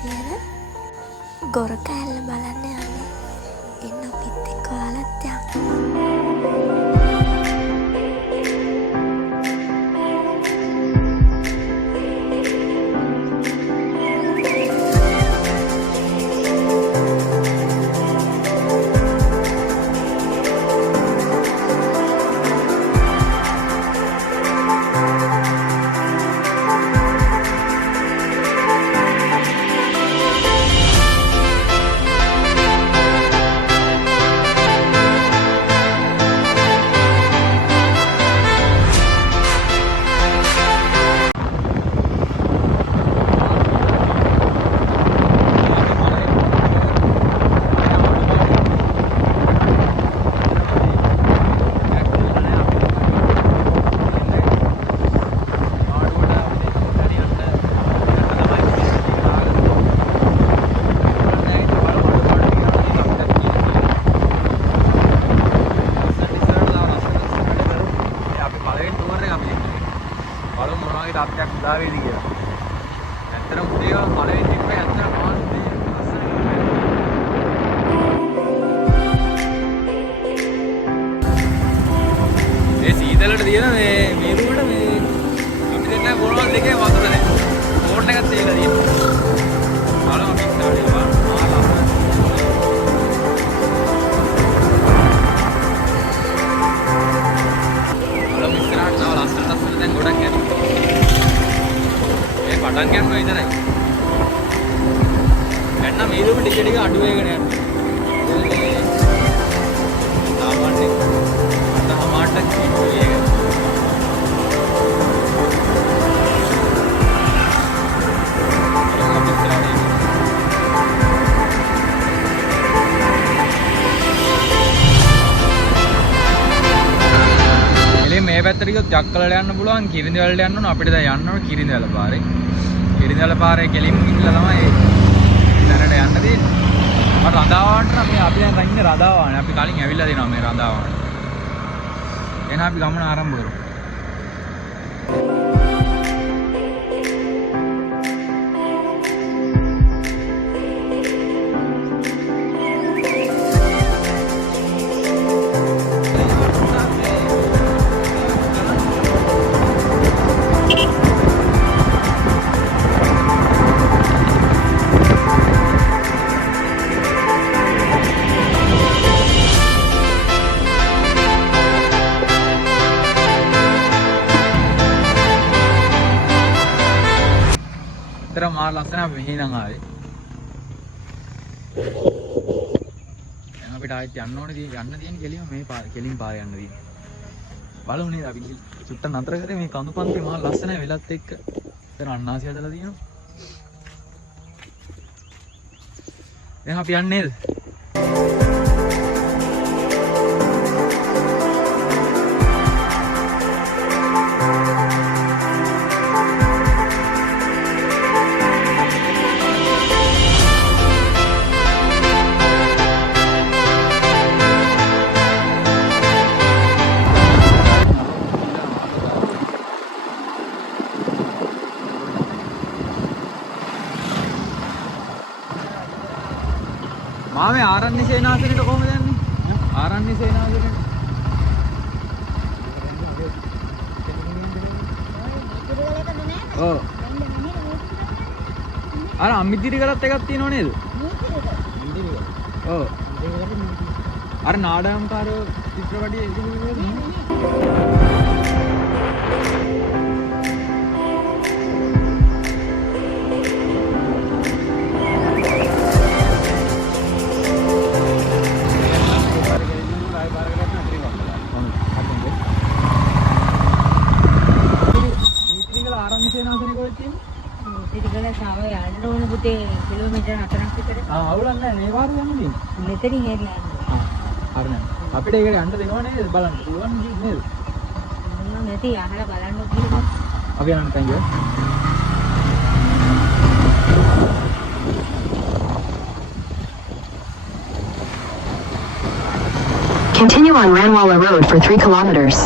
තියෙන ගොරකෑල්ල බලන්න යන්නේ. එන්න අපිත් එක්ක ඔයාලත් යන්න. සීතලට තියෙන මේ මේරුවට මේ අපි දෙන්න ගොනවල් දෙකේ වතුර නැහැ. බෝට් එකක් තියලා තියෙනවා. බලමු අපි ඉස්සරහට යනවා. බලමු ඉස්සරහට තව ලස්සන දැන් ගොඩක් යනවා. මේ පටන් ගන්නවා විතරයි. දැන් නම් මේරුව ටික ටික අඩු වෙගෙන යනවා. තාවන්නේ टमाटर की මේ පැත්තට ගියොත් ජක්කලට යන්න පුළුවන් කිරිඳිවැලට යන්න ඕන අපිට දැන් යන්න ඕන කිරිඳිවැල පාරේ. කිරිඳිවැල පාරේ කෙලින්ම ගිහලා තමයි දැනට යන්න තියෙන්නේ. මම රඳාවන්න අපි දැන් ඉන්නේ රඳාවන්නේ. අපි කලින් ඇවිල්ලා දෙනවා මේ රඳාවන්න. එහෙනම් අපි ගමන ආරම්භ කරමු. तेरा मार लස්සන අපි මෙහි නම් ආවේ. දැන් අපිට ආයෙත් යන්න ඕනේ යන්න තියෙන කෙලිම මේ කෙලින් පාර යන්න තියෙන්නේ. බලමු නේද අපි චුට්ට නතර කරේ මේ කඳු පන්ති මහා ලස්සනයි වෙලත් එක්ක. දැන් අන්නාසි හදලා තියෙනවා. දැන් අපි යන්නේ නේද? මාමේ ආරණ්‍ය සේනාසනෙට කොහමද යන්නේ? ආරණ්‍ය සේනාසනෙට. ඔව්. අර අම්මිදිරි කරත් එකක් තියෙනව නේද? ඔව්. අර නාඩගම්කාරයෝ චිත්‍රපටියේ ඉතින් किलोमीटर අවුලක් නැහැ නේ වාරු යන්නේ. මෙතනින් හෙරලා යන්නේ. හරි අපිට ඒක යන්න දෙනව නේද බලන්න. පුළුවන් නේද? මම නැති අහලා බලන්න කියලා. අපි යන්න තංගිය. Continue on Ranwala Road for 3 kilometers.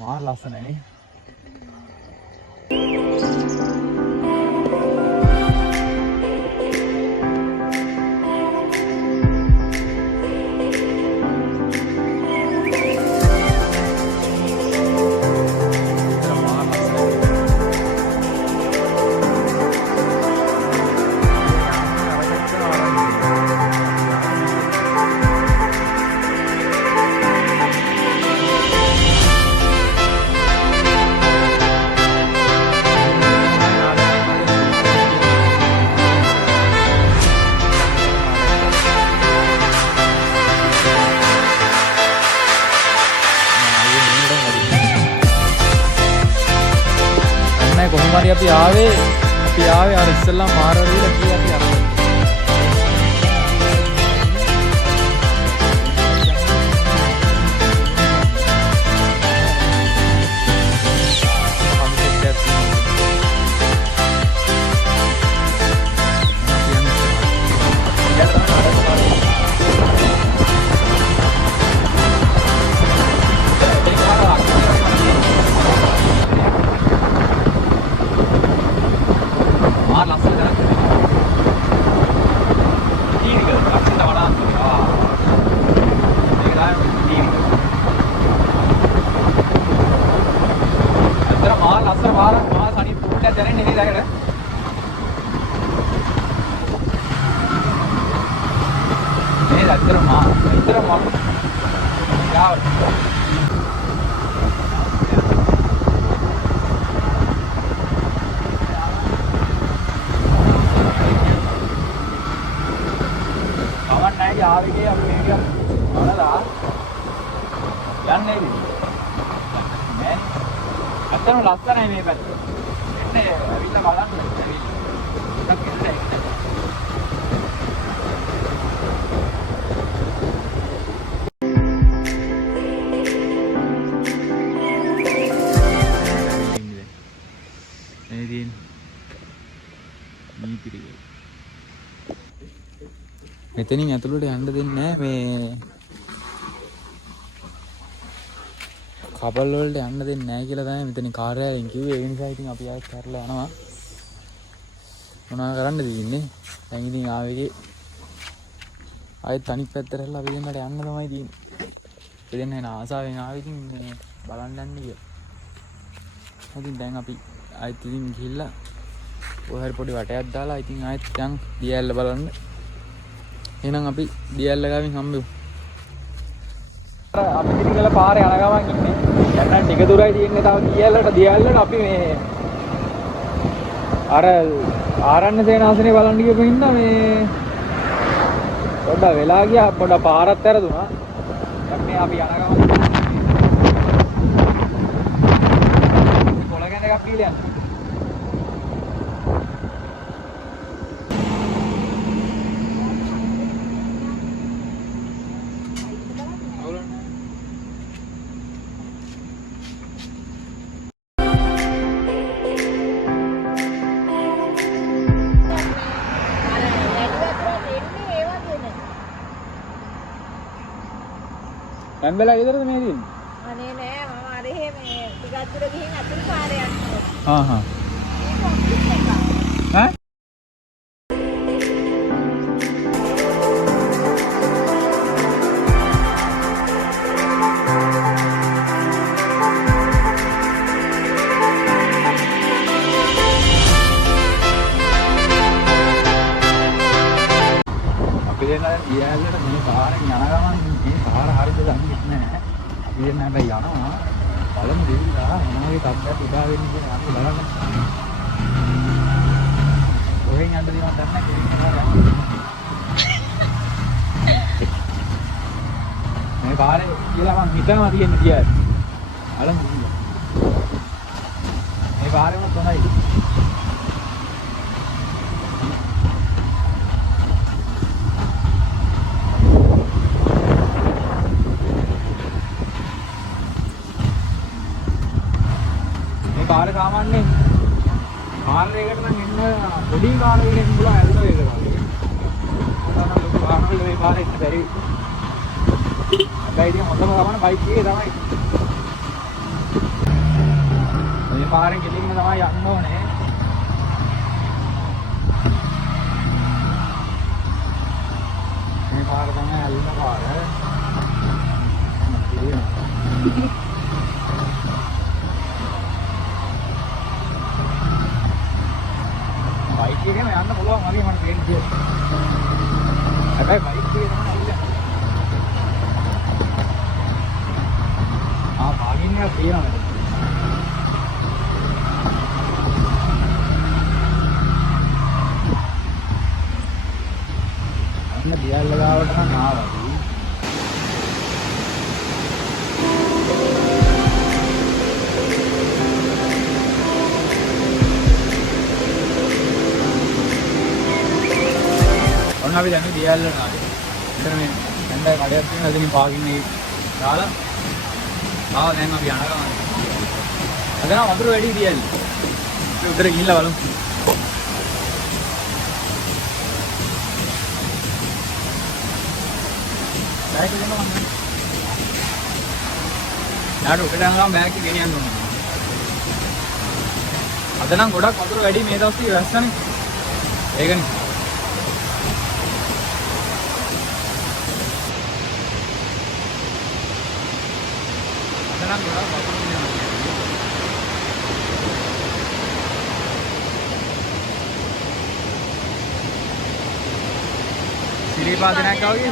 මාර ලස්සනයි නේ. කොහොම හරි අපි ආවේ අර ඉස්සෙල්ලා මාරවලුල කියලා අපි අරගෙන. ආවිගේ අපි මේක බලලා යන්නේ නෑ. අතන ලස්සනයි මේ පැත්ත. එන්නේ ඇවිල්ලා බලන්න. ටිකක් එන්න. එදින් මේ පිටික මෙතනින් ඇතුළට යන්න දෙන්නේ නැහැ මේ කබල් වලට යන්න දෙන්නේ නැහැ කියලා තමයි මෙතන කාර්යාලයෙන් කිව්වේ. ඒ නිසා ඉතින් අපි ආයෙත් කරලා යනවා. මොනවා කරන්නද ඉන්නේ? දැන් ඉතින් ආවේගේ ආයෙත් අනිත් පැත්තට හැරලා අපි දෙන්නට යන්න තමයි තියෙන්නේ. අපි දෙන්න එන ආසාවෙන් ආවේ ඉතින් බලන්න යන්න කියලා. ඉතින් දැන් අපි ආයෙත් ඉතින් ගිහිල්ලා ඔය හරි පොඩි වටයක් දාලා ඉතින් ආයෙත් දැන් දියැල්ල බලන්න. එහෙනම් අපි දියැල්ල ගාවින් හම්බෙමු. අපි පිටිකල පාරේ යන ගමන් ඉන්නේ. දැන් ටික දුරයි තියෙන්නේ තව දියැල්ලට අපි මේ අර ආරණ්‍ය සේනාසනේ බලන්න ගියපු හින්දා මේ පොඩ්ඩක් වෙලා ගියා. පොඩ්ඩක් පාරත් ඇරදුනා. දැන් මේ අපි යන ගමන් කොළ ගැන එකක් කියලා යන්න. ඇම්බෙලා ගෙදරද මේ තියෙන්නේ? අනේ නෑ මම අර එහෙ මේ ටිකක් දුර ගිහින් අතුරු පාරේ යනවා. හා හා. ඈ? අපි දෙන්න ඊයල්ලට මේ පාරෙන් යන ගමන් මේ පාර හරියට දන්නේ නැහැ. අපි දෙන්න හැබැයි යනවා. බලමු දෙවිලා මොනවගේ තත්ත්වයක් උදා වෙන්නේ කියන අපි බලන්න. ඔහෙන් යන්න දෙනවා දැන් මේ පාරේ කියලා මං හිතනවා තියෙන්නේ කියලා. බලමු දෙවිලා. මේ පාරේ මොකද හොඳයි. කාර්ය සාමාන්‍යයෙන් කාර්යයකට නම් එන්න පොඩි කාර්යයකට එන්න පුළුවන් ඇල්ල වේග වගේ. මොනවා නම් ලොකු කාර්යවල මේ කාර්යය ඉන්න බැරි. හැබැයි ඉතින් හොඳම ගමන බයික් එකේ තමයි. මේ පාරෙන් ගෙලින්ම තමයි යන්න ඕනේ. මේ පාර තමයි ඇල්ලන පාර. බයික් එකේම යන්න පුළුවන් වගේ මට තේරෙන්නේ. හැබැයි බයික් එකේ තමයි ඇල්ලන්නේ. පාගින්න එකක් තියෙනවා. අන්න දියල්ල ගාවට නම් ආවා. ඔන්න අපි දැන් දියල්ල නාඩේ. මෙතන මේ හන්දයි කඩයක් තියෙනවා. එතනින් පාගින්න එක දාලා දැන් අපි යනවා. අද නම් වතුර වැඩි දියල්ල. අපි උඩට ගිහිල්ලා බලමු. බෑග් එක දෙනවා මම. යාට උඩට යනවා බෑග් එක ගෙනියන්න ඕනේ. අද නම් ගොඩක් වතුර වැඩි මේ දවස් ටික වැස්සනේ. ඒකනේ. අද නම් ගොඩක් වතුර සිරිපාදනයක් ආවගේ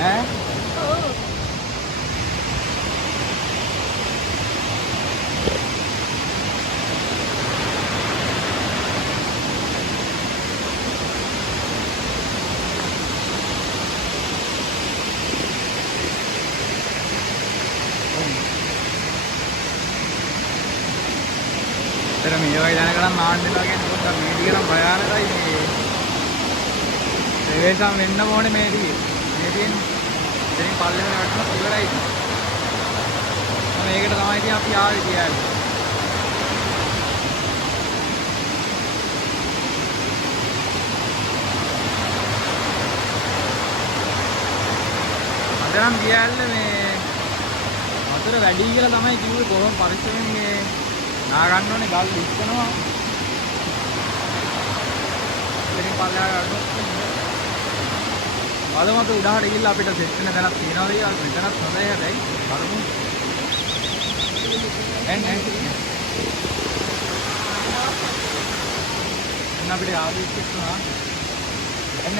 ඈ ඔව් තර මේ වගේ දැනගන්න නාන්න දෙනවා කියන්නේ පොඩ්ඩක් මේ ටික නම් භයානකයි මේ ප්‍රවේශම් වෙන්න ඕනේ මේ ටික. මේ තියෙන්නේ ඉතින් පල්ලෙහාට වටනවා ඉවරයි. මේකට තමයි ඉතින් අපි ආවේ කියන්නේ. අද නම් ගියල්ල මේ වතුර වැඩි කියලා තමයි කිව්වේ කොහොම පරිස්සමෙන් මේ නා ගන්න ඕනේ ගල් ඉස්සනවා. ඉතින් පල්ලෙහාට බලමු අපි උඩහට ගිහිල්ලා අපිට සෙට් වෙන තැනක් තියෙනවද කියලා. මෙතනත් හොඳයි හැබැයි බලමු. එන්න අපිට ආවිස් එක්කනවා. එන්න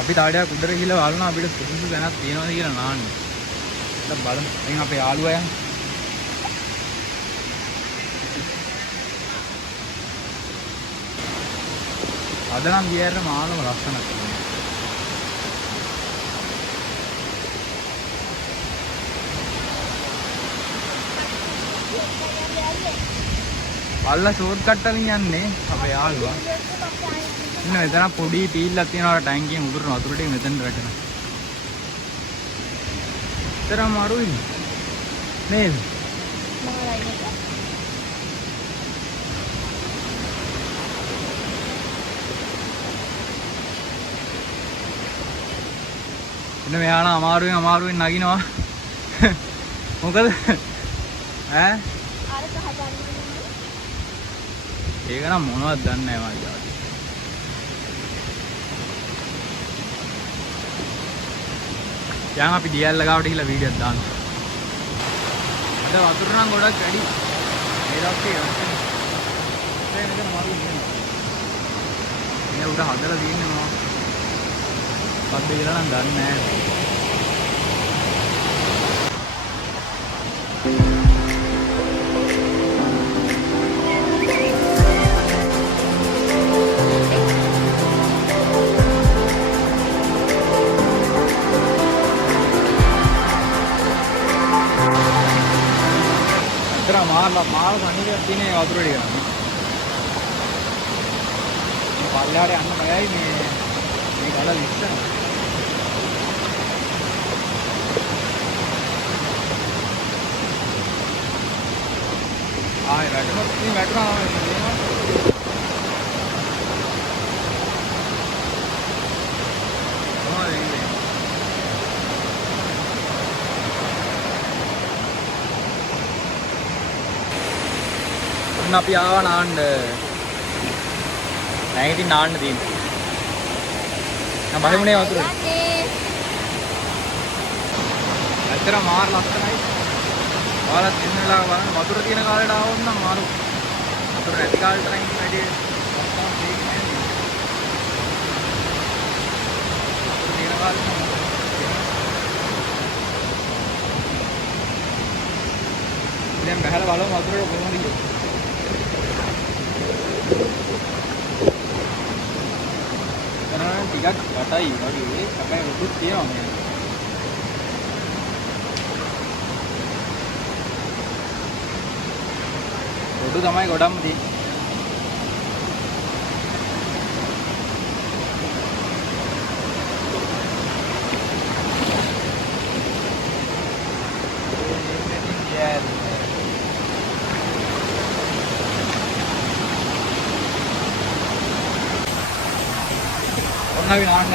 අපි තාඩයක් උඩට ගිහිල්ලා බලනවා අපිට සුදුසු තැනක් තියෙනවද කියලා නාන්න. දැන් බලමු. එයින් අපේ යාළුවා යන අද නම් ගියරට මානව ලස්සනක් පල්ලා ෂෝට් කට් වලින් යන්නේ අපේ යාළුවා. ඉන්න මෙතන පොඩි පීල්ලක් තියෙනවා ටැංකියෙන් උදුරන වතුර ටික මෙතනට වැටෙනවා. තරම් අමාරුයි නේද? එන්න මෙයාලා අමාරුවෙන් නගිනවා. මොකද ඈ අර කහදන්නේ ඒක නම් මොනවද දන්නේ නැහැ මම. දැන් අපි දියල්ල ගාවට ගිහලා වීඩියෝක් දාන්න. අද වතුර නම් ගොඩක් වැඩි. මේ දවස්ේ මේක මාරු වෙනවා. මේ උඩ හදලා තියෙන්නේ මොනවා? පද්ද කියලා නම් දන්නේ නැහැ. මාව සනීපයක් තියෙන වතුර ටික නම් මේ පල්ලෙහාට යන්න බයයි මේ ගල ලිස්සන. ආයි වැටුනොත් ඉතින් වැටුනා වෙනවා. ඔන්න අපි ආවා නාන්න. දැන් ඉතින් නාන්න තියෙන්නේ. මම බලමුනේ වතුර. ඇත්තට මාර ලස්සනයි. ඔයාලත් ඉන්න වෙලාව බලන්න වතුර තියෙන කාලේට ආවොත් නම් මාරු. වතුර නැති කාලේට නම් ඉතින් වැඩි ලස්සනක් දෙන්නේ නැහැ. වතුර තියෙන කාලේ දැන් බහලා බලමු වතුරේ කොහොමද කියලා. කරන ටිකක් වටයි වගේ හැබැයි උඩුත් තියෙනවා මේ. උඩු තමයි ගොඩක්ම තියෙන්නේ. Now we're on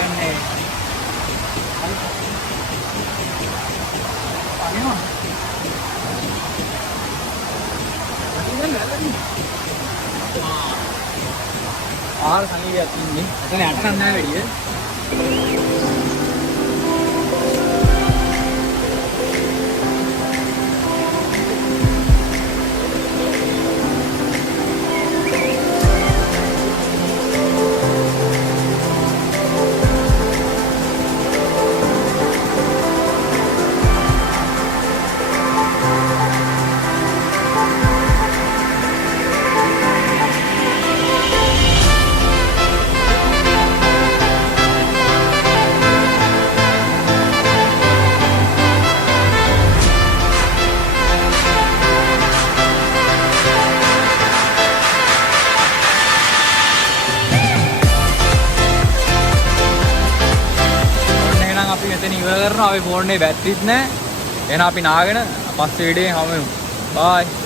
ආල් සංගීතයක් ඉන්නේ. එතන යට නම් නැහැ වැඩිය. මෙතන ඉවර කරනවා. අපි ෆෝන් එකේ බැටරිත් නැහැ. එහෙනම් අපි නාගෙන පස්සේ වීඩියෝෙන් හමු වෙමු. බයි.